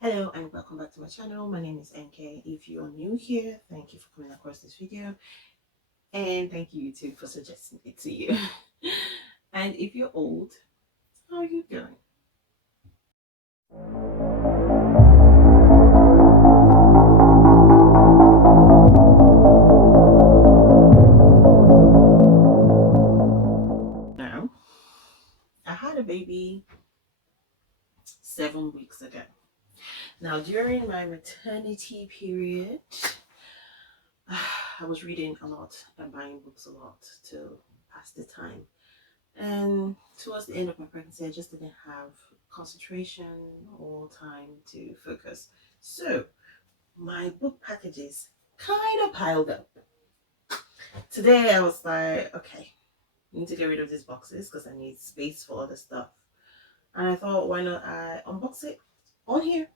Hello and welcome back to my channel. My name is NK. If you are new here, thank you for coming across this video, and thank you YouTube for suggesting it to you. And if you're old, how are you doing? Now, I had a baby 7 weeks ago. Now, during my maternity period, I was reading a lot and buying books a lot to pass the time. And towards the end of my pregnancy, I just didn't have concentration or time to focus. So my book packages kind of piled up. Today I was like, okay, I need to get rid of these boxes because I need space for other stuff. And I thought, why not I unbox it on here?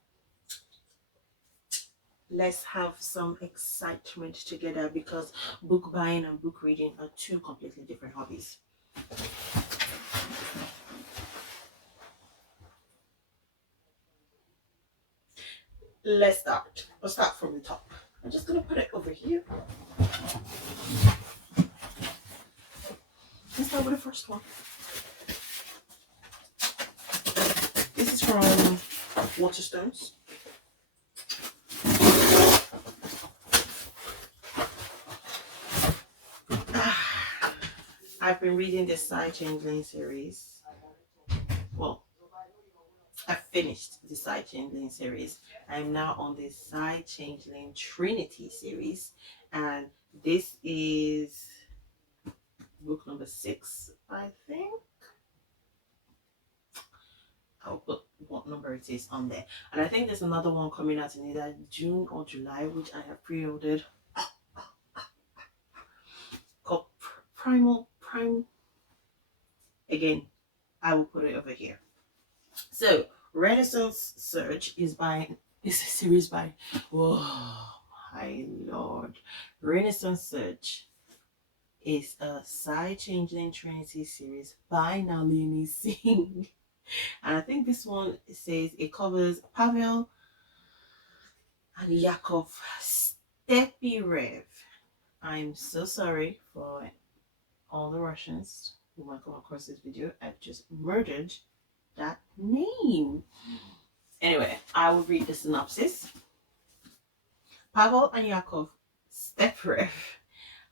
Let's have some excitement together because book buying and book reading are two completely different hobbies. Let's start. We'll start from the top. I'm just gonna put it over here. Let's start with the first one. This is from Waterstones. I've been reading the Side Changeling series. Well, I finished the Side Changeling series. I'm now on the Side Changeling Trinity series, and this is book number 6, I think. I'll put what number it is on there. And I think there's another one coming out in either June or July, which I have pre-ordered. Called Prime. Again, I will put it over here. So Renaissance Surge is a series by, oh my lord, Renaissance Surge is a Side Changeling Trinity series by Nalini Singh. And I think this one says it covers Pavel and Yakov Stepirev. I'm so sorry for all the Russians who might come across this video. I've just murdered that name. Anyway, I will read the synopsis. Pavel and Yakov Steparev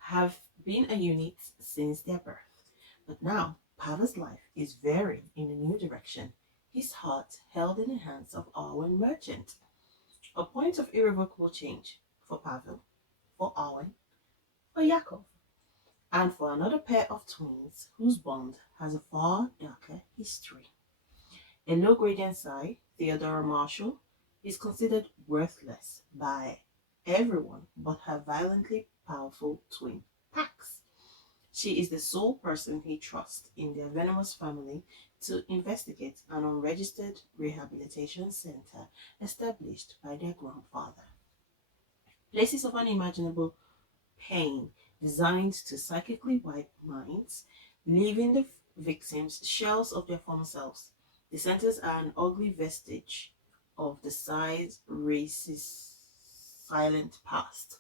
have been a unit since their birth, but now Pavel's life is veering in a new direction, his heart held in the hands of Arwen Merchant. A point of irrevocable change for Pavel, for Arwen, for Yakov, and for another pair of twins whose bond has a far darker history. A low-gradient psi, Theodora Marshall, is considered worthless by everyone but her violently powerful twin, Pax. She is the sole person he trusts in their venomous family to investigate an unregistered rehabilitation center established by their grandfather. Places of unimaginable pain designed to psychically wipe minds, leaving the victims shells of their former selves. The centers are an ugly vestige of the side's racist, silent past.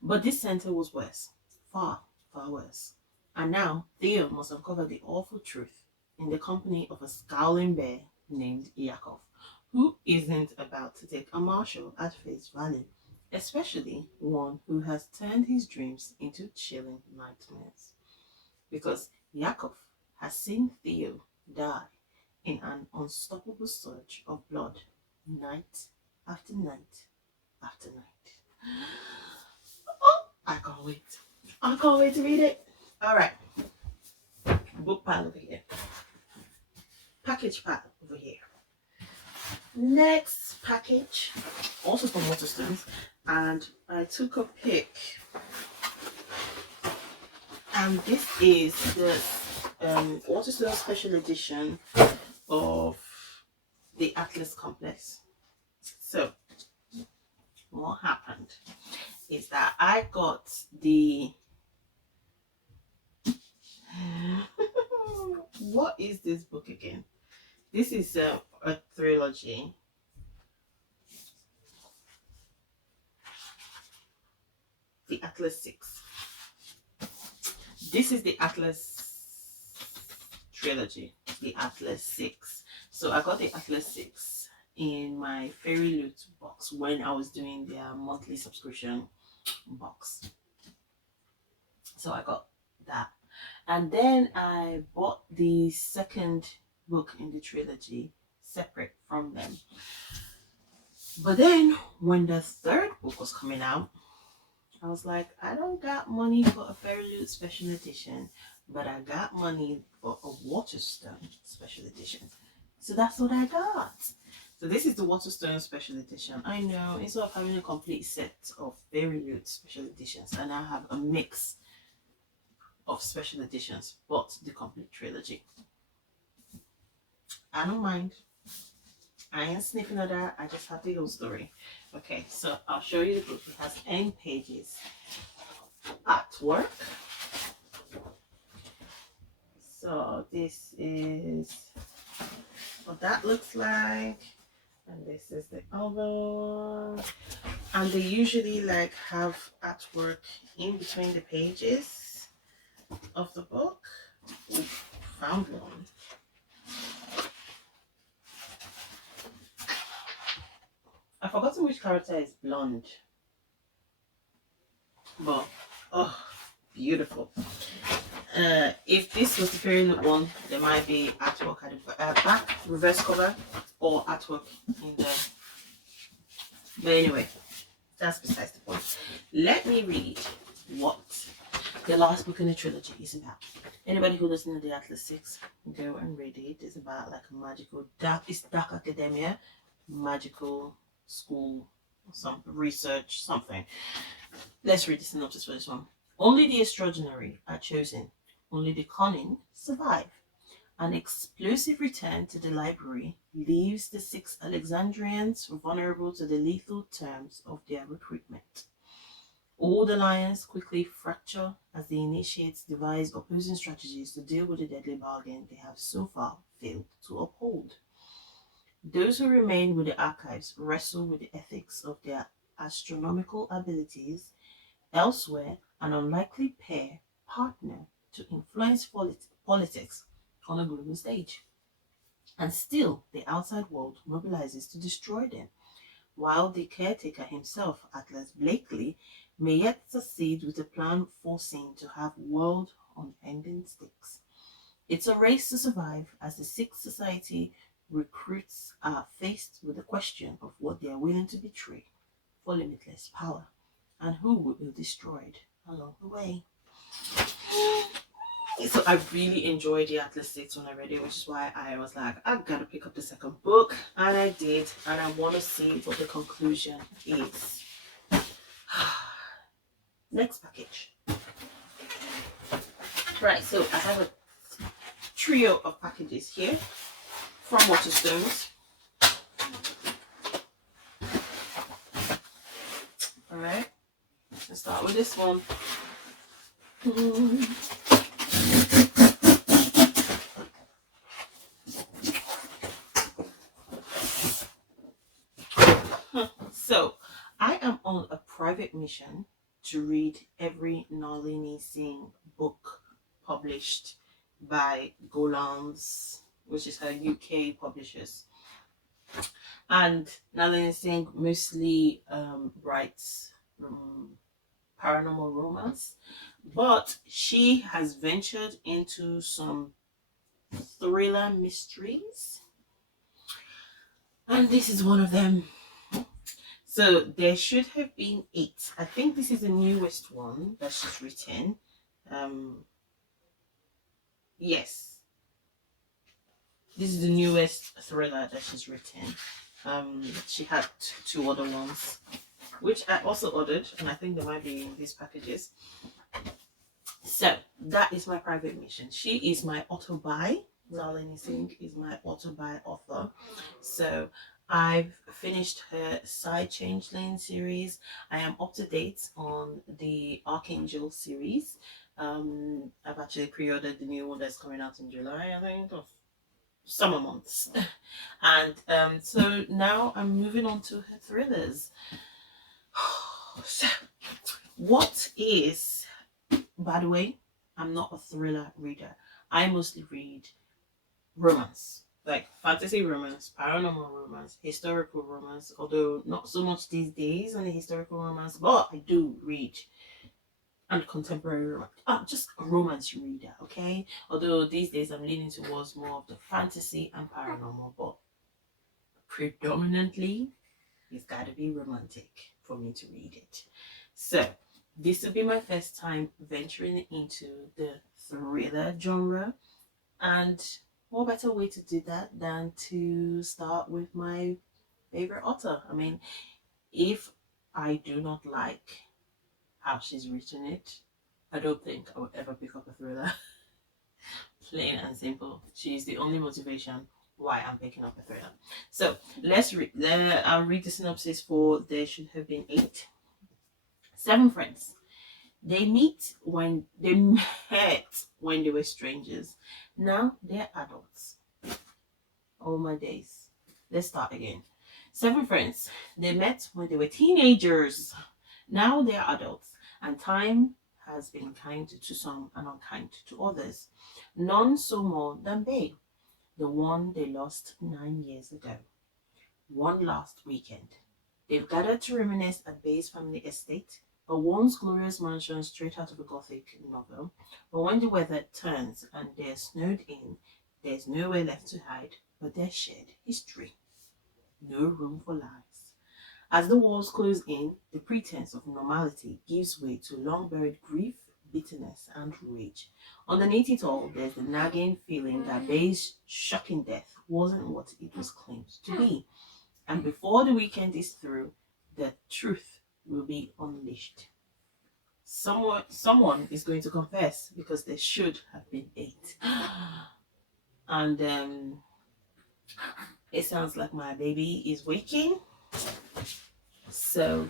But this center was worse, far, far worse. And now Theo must uncover the awful truth in the company of a scowling bear named Yakov, who isn't about to take a marshal at face value, especially one who has turned his dreams into chilling nightmares. Because Yakov has seen Theo die in an unstoppable surge of blood, night after night after night. Oh, I can't wait. I can't wait to read it. All right, book pile over here. Package pile over here. Next package, also from Waterstones, and I took a pic. And this is the Waterstone special edition of the Atlas Complex. So, what happened is that I got the what is this book again? This is a trilogy the Atlas 6. This is the Atlas trilogy, the Atlas 6. So I got the Atlas 6 in my Fairy Loot box when I was doing their monthly subscription box. So I got that. And then I bought the second book in the trilogy separate from them. But then when the third book was coming out, I was like, I don't got money for a Fairy Loot special edition, but I got money for a Waterstone special edition. So that's what I got. So this is the Waterstone special edition. I know, instead of having a complete set of Fairy Loot special editions, I now have a mix of special editions, but the complete trilogy. I don't mind. I ain't sniffing at that. I just have the whole story. Okay, so I'll show you the book. It has end pages, artwork. So this is what that looks like, and this is the other one. And they usually like have artwork in between the pages of the book. Ooh, found one. I've forgotten which character is blonde, but oh, beautiful. If this was the Fairy Loot one, there might be artwork at the back, reverse cover, or artwork in there. But anyway, that's besides the point. Let me read what the last book in the trilogy is about. Anybody who doesn't know the Atlas 6, go and read it. It's about like a magical dark academia, magical school, some research, something. Let's read the synopsis for this one. Only the extraordinary are chosen. Only the cunning survive. An explosive return to the library leaves the 6 Alexandrians vulnerable to the lethal terms of their recruitment. All the lions quickly fracture as the initiates devise opposing strategies to deal with the deadly bargain they have so far failed to uphold. Those who remain with the archives wrestle with the ethics of their astronomical abilities. Elsewhere, an unlikely pair partner to influence politics on a global stage. And still, the outside world mobilizes to destroy them, while the caretaker himself, Atlas Blakely, may yet succeed with a plan foreseen to have world unending stakes. It's a race to survive as the 6th Society recruits are faced with the question of what they are willing to betray for limitless power, and who will be destroyed along the way. So I really enjoyed the Atlas 6 when I read it, which is why I was like, I've got to pick up the second book, and I did, and I want to see what the conclusion is. Next package. Right, so I have a trio of packages here from Waterstones. Alright, let's start with this one. So, I am on a private mission to read every Nalini Singh book published by Golan's, which is her UK publishers. And Nalini Singh mostly writes paranormal romance, but she has ventured into some thriller mysteries, and this is one of them. So there should have been 8. I think this is the newest one that she's written. Yes, this is the newest thriller that she's written. She had 2 other ones, which I also ordered, and I think they might be in these packages. So that is my private mission. She is my auto-buy. Nalini Singh is my auto-buy author. So I've finished her Side Changeling series. I am up to date on the Archangel series. I've actually pre-ordered the new one that's coming out in July, I think, of summer months. And so now I'm moving on to her thrillers. So What is, by the way, I'm not a thriller reader. I mostly read romance, like fantasy romance, paranormal romance, historical romance, although not so much these days on the historical romance, but I do read and contemporary romance. Just a romance reader, okay? Although these days I'm leaning towards more of the fantasy and paranormal, but predominantly it's got to be romantic for me to read it. So this will be my first time venturing into the thriller genre, and what better way to do that than to start with my favorite author? I mean, if I do not like how she's written it, I don't think I would ever pick up a thriller. Plain and simple. She's the only motivation why I'm picking up a thriller. So let's read. I'll read the synopsis for There Should Have Been Eight. Seven friends. They met when they were strangers. Now they're adults. Oh my days. Let's start again. Seven friends. They met when they were teenagers. Now they're adults, and time has been kind to some and unkind to others. None so more than Babe, the one they lost 9 years ago. One last weekend. They've gathered to reminisce at Bay's family estate, a once glorious mansion straight out of a Gothic novel. But when the weather turns and they're snowed in, there's nowhere left to hide but their shared history. No room for lies. As the walls close in, the pretense of normality gives way to long-buried grief, bitterness, and rage. Underneath it all, there's the nagging feeling that Bay's shocking death wasn't what it was claimed to be. And before the weekend is through, the truth will be unleashed. Someone is going to confess because there should have been eight. And it sounds like my baby is waking. So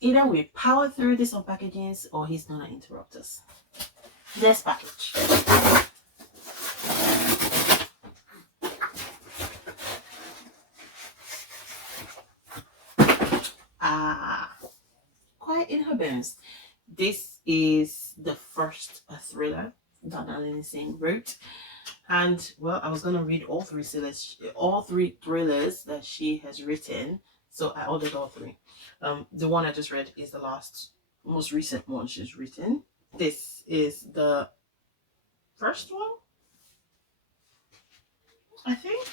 either we power through this unpackaging or he's gonna interrupt us. This package. Quiet in Her Bones. This is the first thriller that Alan Singh wrote. And well, I was gonna read all three thrillers that she has written. So I ordered all three. The one I just read is the most recent one she's written. This is the first one, I think.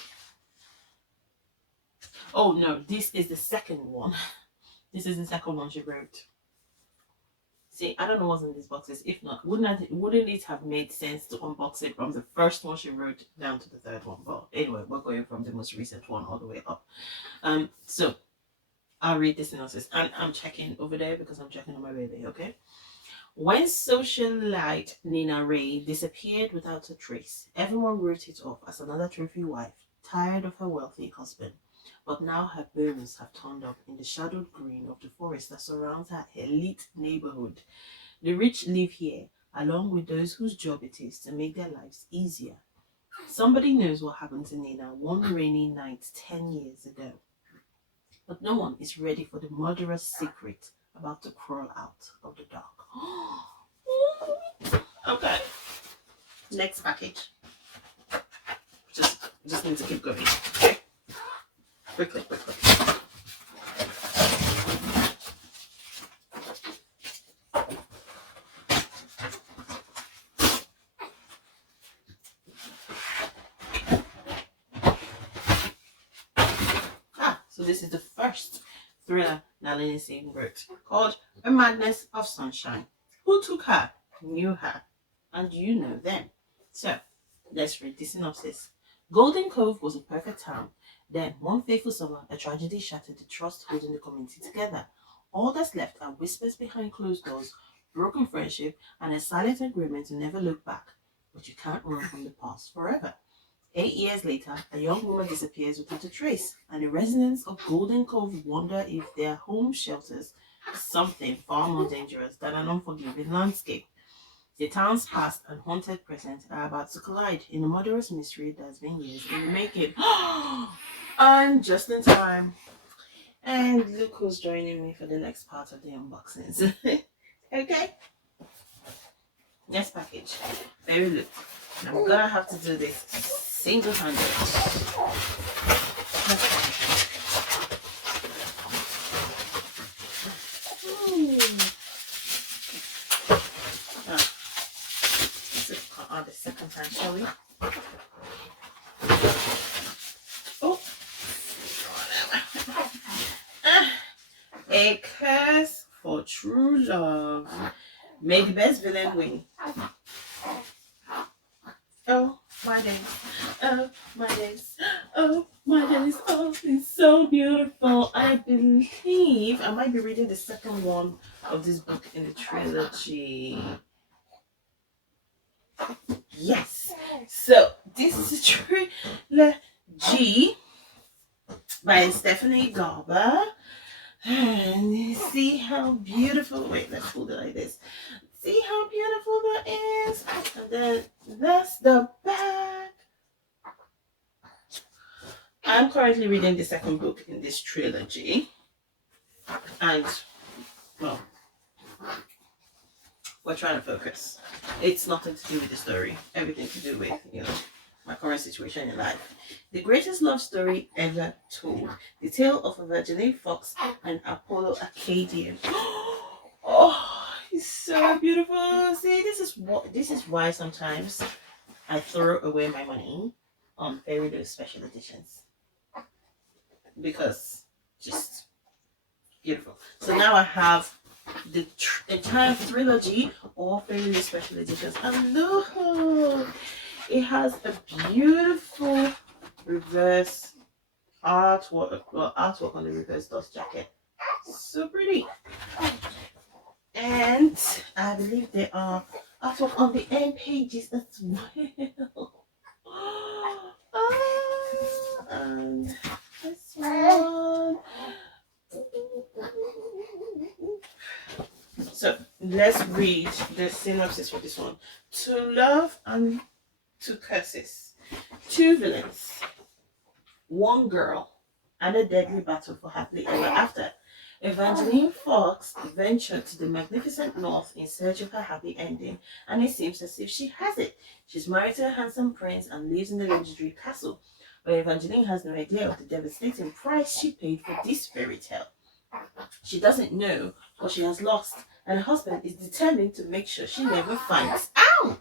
Oh no, this is the second one. This is the second one she wrote. See, I don't know what's in these boxes. If not, wouldn't it have made sense to unbox it from the first one she wrote down to the third one? But anyway, we're going from the most recent one all the way up. So I'll read the synopsis, and I'm checking over there because I'm checking on my baby. Okay. When socialite Nina Ray disappeared without a trace, everyone wrote it off as another trophy wife, tired of her wealthy husband. But now her bones have turned up in the shadowed green of the forest that surrounds her elite neighborhood. The rich live here, along with those whose job it is to make their lives easier. Somebody knows what happened to Nina one rainy night 10 years ago. But no one is ready for the murderous secret about to crawl out of the dark. Okay. Next package. Just need to keep going. Okay. Quickly. So this is the first thriller Nalini Singh wrote, called A Madness of Sunshine. Who took her, knew her, and you know them. So let's read the synopsis. Golden Cove was a perfect town. Then, one fateful summer, a tragedy shattered the trust holding the community together. All that's left are whispers behind closed doors, broken friendship, and a silent agreement to never look back. But you can't run from the past forever. 8 years later, a young woman disappears without a trace, and the residents of Golden Cove wonder if their home shelters something far more dangerous than an unforgiving landscape. The town's past and haunted present are about to collide in a murderous mystery that's been years in the making. And just in time. And look who's joining me for the next part of the unboxings. Okay, next package. Very look. I'm gonna have to do this single-handed. Let's cut out the second time, shall we? Oh, a curse for true love. May the best villain win. Oh, my days. Oh, my days. Oh, my days. Oh, it's so beautiful. I believe I might be reading the second one of this book in the trilogy. Yes. So, this is a trilogy by Stephanie Garber. And you see how beautiful. Wait, let's hold it like this. See how beautiful that is? And then that's the back. I'm currently reading the second book in this trilogy. And, well, we're trying to focus. It's nothing to do with the story. Everything to do with, my current situation in life. The greatest love story ever told. The tale of Evangeline Fox and Apollo Acadian. Oh, it's so beautiful. See, this is why sometimes I throw away my money on very low special editions. Because just beautiful. So now I have the entire trilogy, all very low special editions. And look, it has a beautiful reverse artwork, artwork on the reverse dust jacket. So pretty. And I believe there are artwork on the end pages as well. And this one. So let's read the synopsis for this one. To love and to curses. Two villains. One girl and a deadly battle for happily ever after. Evangeline Fox ventured to the magnificent north in search of her happy ending, and it seems as if she has it. She's married to a handsome prince and lives in the legendary castle, but Evangeline has no idea of the devastating price she paid for this fairy tale. She doesn't know what she has lost, and her husband is determined to make sure she never finds out.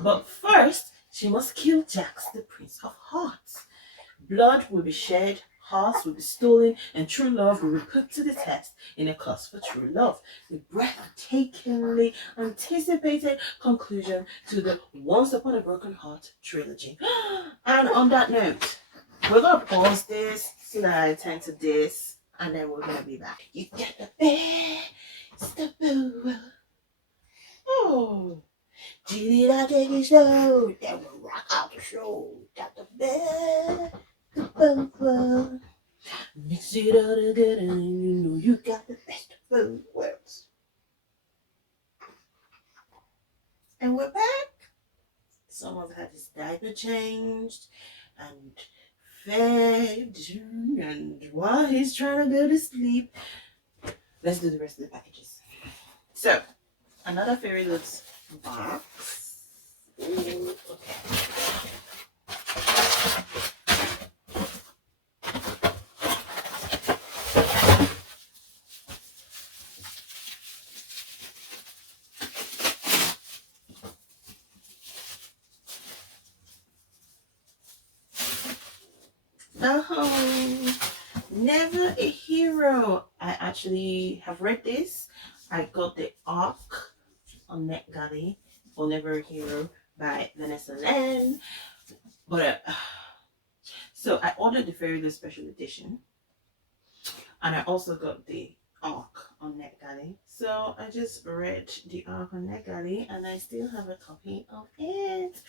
But first, she must kill Jax, the Prince of Hearts. Blood will be shed, hearts will be stolen, and true love will be put to the test in a quest for true love. The breathtakingly anticipated conclusion to the Once Upon a Broken Heart trilogy. And on that note, we're going to pause this, see that I attend to this, and then we're going to be back. You got the best, the boo. Oh. Did I take it slow? Then we'll rock out the show. Got the best. Mix it all together and you know you got the best of both worlds. And we're back. Someone's had his diaper changed and fed, and while he's trying to go to sleep, let's do the rest of the packages. So, another Fairy Looks box. Okay. Never a Hero. I actually have read this. I got the arc on NetGalley for Never a Hero by Vanessa Len. But so I ordered the Fairy List Special Edition, and I also got the arc on NetGalley. So I just read the arc on NetGalley, and I still have a copy of it.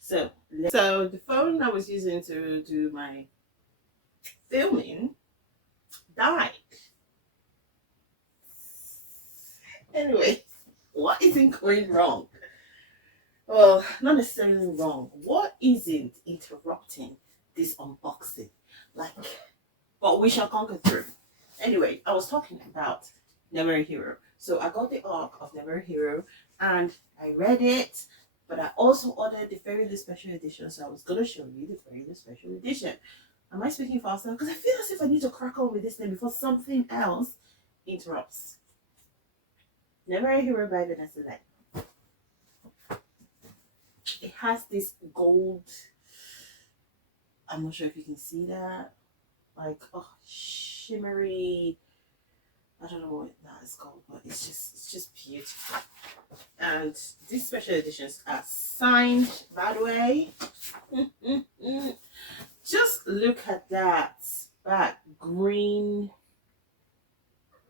So the phone I was using to do my filming died. Anyway, what isn't going wrong? Well, not necessarily wrong. What isn't interrupting this unboxing? But we shall conquer through. Anyway, I was talking about Never a Hero. So I got the Arc of Never a Hero and I read it, but I also ordered the Fairy Light Special Edition. So I was gonna show you the Fairy Light Special Edition. Am I speaking faster? Because I feel as if I need to crack on with this name before something else interrupts. Never a Hero by Vanessa Light. It has this gold, I'm not sure if you can see that, like, oh, shimmery, I don't know what that is called, but it's just beautiful. And these special editions are signed, by the way. Just look at that green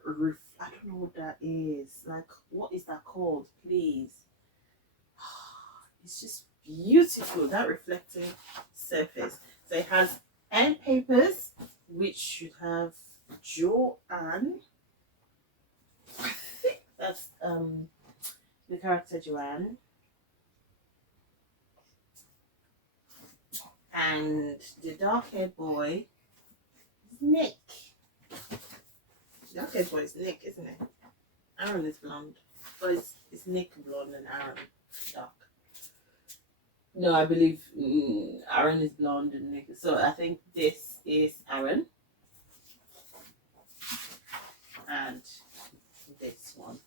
roof. I don't know what that is. Like, what is that called, please? It's just beautiful, that reflecting surface. So it has end papers, which should have Joanne. I think that's the character Joanne. And the dark-haired boy is Nick. The dark-haired boy is Nick, isn't it? Aaron is blonde. But it's Nick blonde and Aaron dark. No, I believe Aaron is blonde and Nick. So I think this is Aaron. And this one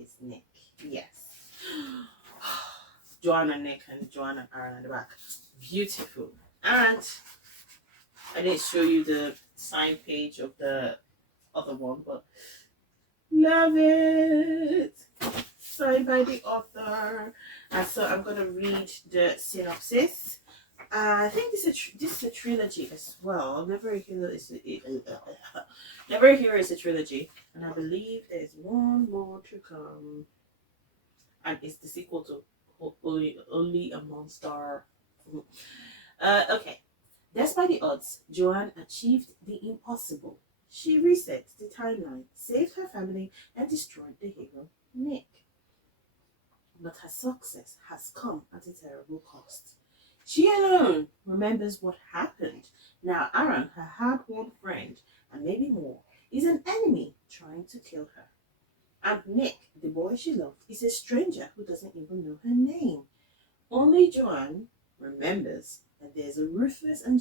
is Nick. Yes. Joanna and Nick and Joanna and Aaron at the back. Beautiful. And I didn't show you the signed page of the other one, but love it. Signed by the author. And so I'm going to read the synopsis. I think this is a trilogy as well. Never a Hero is a trilogy, and I believe there's one more to come, and it's the sequel to Only a Monster. Okay. Despite the odds, Joanne achieved the impossible. She reset the timeline, saved her family, and destroyed the hero, Nick. But her success has come at a terrible cost. She alone remembers what happened. Now Aaron, her hard-won friend, and maybe more, is an enemy trying to kill her. And Nick, the boy she loved, is a stranger who doesn't even know her name. Only Joanne remembers that there's a ruthless and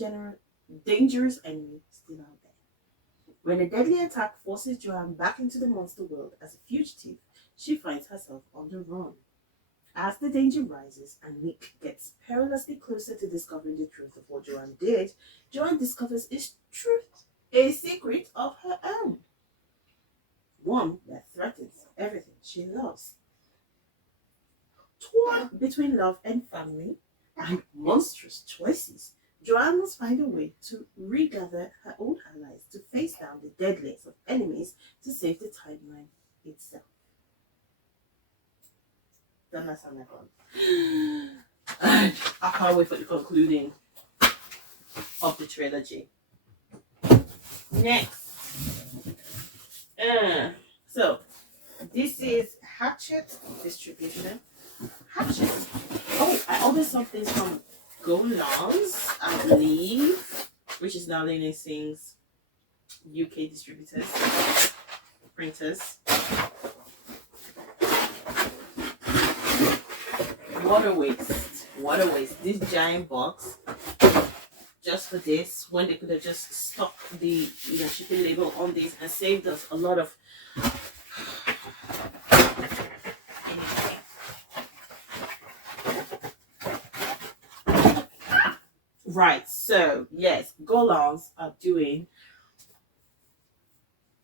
dangerous enemy still out there. When a deadly attack forces Joanne back into the monster world as a fugitive, she finds herself on the run. As the danger rises and Nick gets perilously closer to discovering the truth of what Joanne did, Joanne discovers a secret of her own. One that threatens everything she loves. Torn between love and family and monstrous choices, Joanne must find a way to regather her old allies to face down the deadliest of enemies to save the timeline itself. Doesn't that sound like fun? I can't wait for the concluding of the trilogy. Next. So, this is Hatchet distribution. Hatchet. Oh, I ordered something from Go Longs, I believe, which is now Lene Singh's UK distributors, printers. Water waste. This giant box just for this, when they could have just stuck the shipping label on this and saved us a lot of right. So yes, Golongs are doing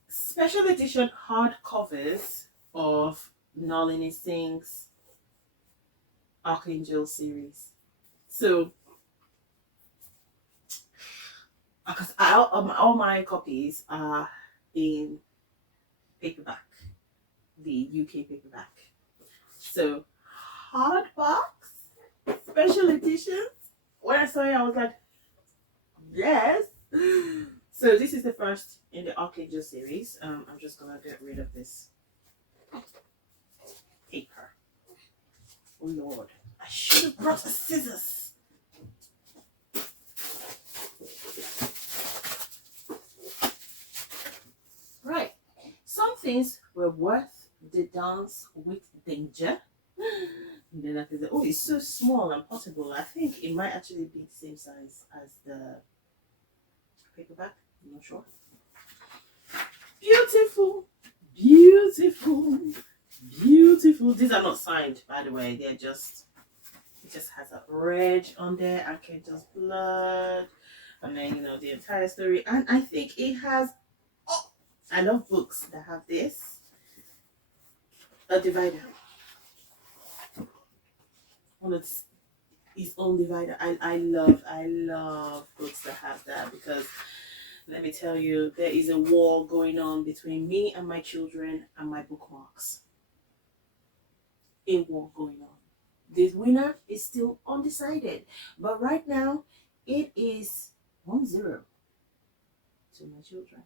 special edition hardcovers of Nalini Singh's Archangel series. So, because all my copies are in paperback, the UK paperback. So, hardbox, special editions. When I saw it, I was like, yes. So, this is the first in the Archangel series. I'm just gonna get rid of this paper. Oh Lord, I should have brought the scissors. Right, some things were worth They Dance with Danger. And then I said, oh, it's so small and portable. I think it might actually be the same size as the paperback. I'm not sure. Beautiful, beautiful, beautiful. These are not signed, by the way. They're just, it just has a red on there. Archangel's blood, and then the entire story. And I think it has. Oh, I love books that have this. A divider. One of its own divider. I love books that have that, because let me tell you, there is a war going on between me and my children and my bookmarks. A war going on. The winner is still undecided, but right now it is 1-0 to my children.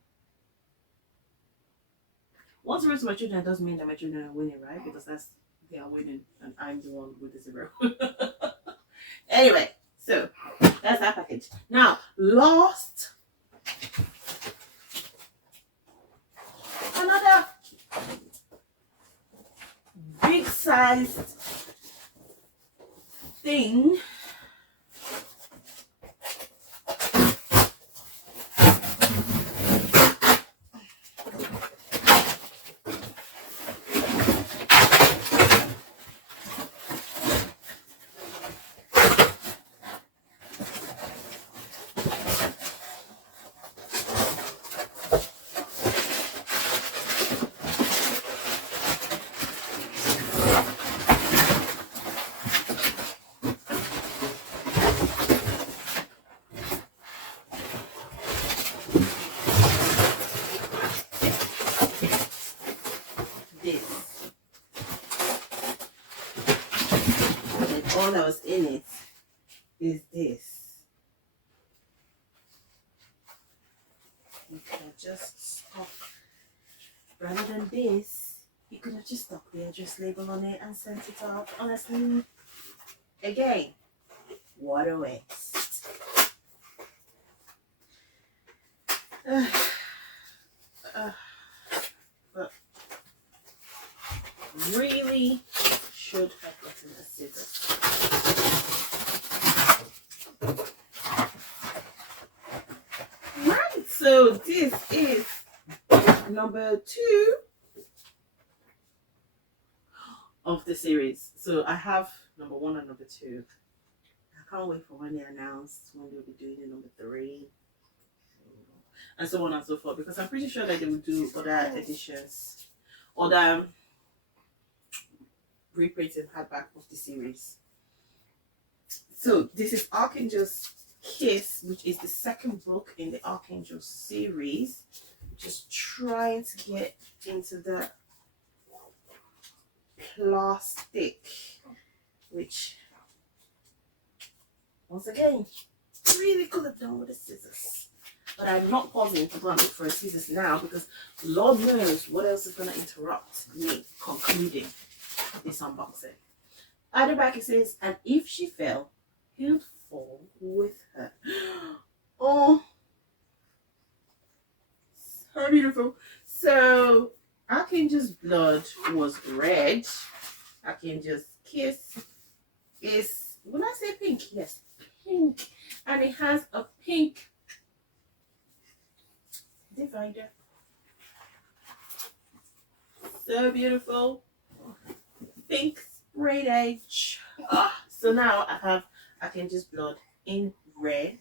1-0 to my children doesn't mean that my children are winning, right? Because they are winning and I'm the one with the 0. Anyway, so that's that package. Now, last, another big sized thing. All that was in it is this. You could have just stuck, rather than this, you could have just stuck the address label on it and sent it out. Honestly, again, what a waste. But really should have gotten a scissors. Right, so this is number 2 of the series. So I have number 1 and number 2. I can't wait for when they announce when they'll be doing the number 3, and so on and so forth, because I'm pretty sure that they will do other editions, other reprints and hardback of the series. So this is Archangel's Kiss, which is the second book in the Archangel series. Just trying to get into the plastic, which once again really could have done with the scissors. But I'm not pausing to go and look for a scissors now, because Lord knows what else is going to interrupt me concluding this unboxing. At the back it says, and if she fell, he'd fall with her. Oh, so beautiful. So Archangel's blood was red. Archangel's kiss is, when I say pink, yes, pink. And it has a pink divider. So beautiful. Pink sprayed edge. So now I have Archangel's blood in red,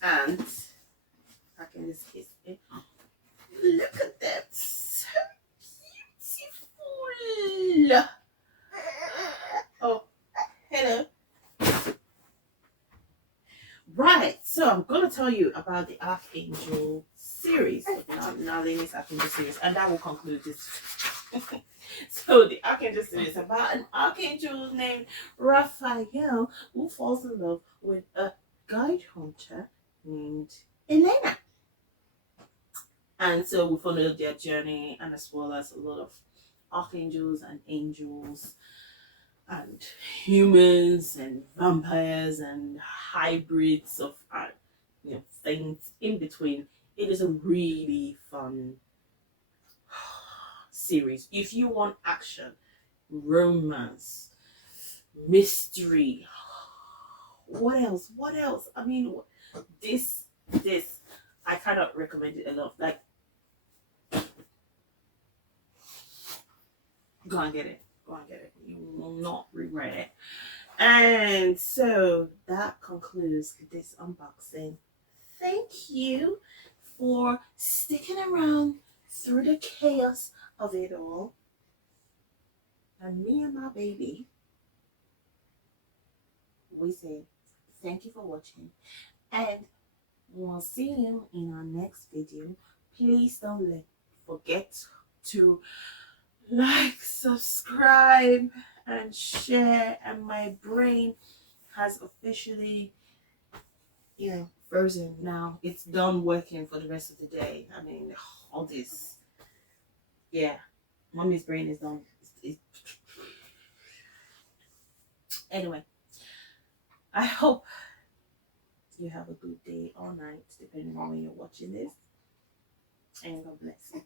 and Archangel's kiss in. Look at that, so beautiful. Oh, hello. Right, so I'm going to tell you about the Archangel series, now Lainey's Archangel series, and that will conclude this. So the Archangel series is about an archangel named Raphael who falls in love with a guide hunter named Elena. And so we follow their journey, and as well as a lot of archangels and angels and humans and vampires and hybrids of things in between. It is a really fun series. If you want action, romance, mystery, what else? What else? I mean, this I cannot recommend it enough. Like, go and get it. Go and get it. You will not regret it. And so that concludes this unboxing. Thank you for sticking around through the chaos of it all. And me and my baby, we say thank you for watching. And we'll see you in our next video. Please don't forget to like, subscribe, and share. And my brain has officially, frozen now. It's done working for the rest of the day. I mean, all this, yeah, mommy's brain is done. Anyway, I hope you have a good day or night, depending on when you're watching this. And God bless you.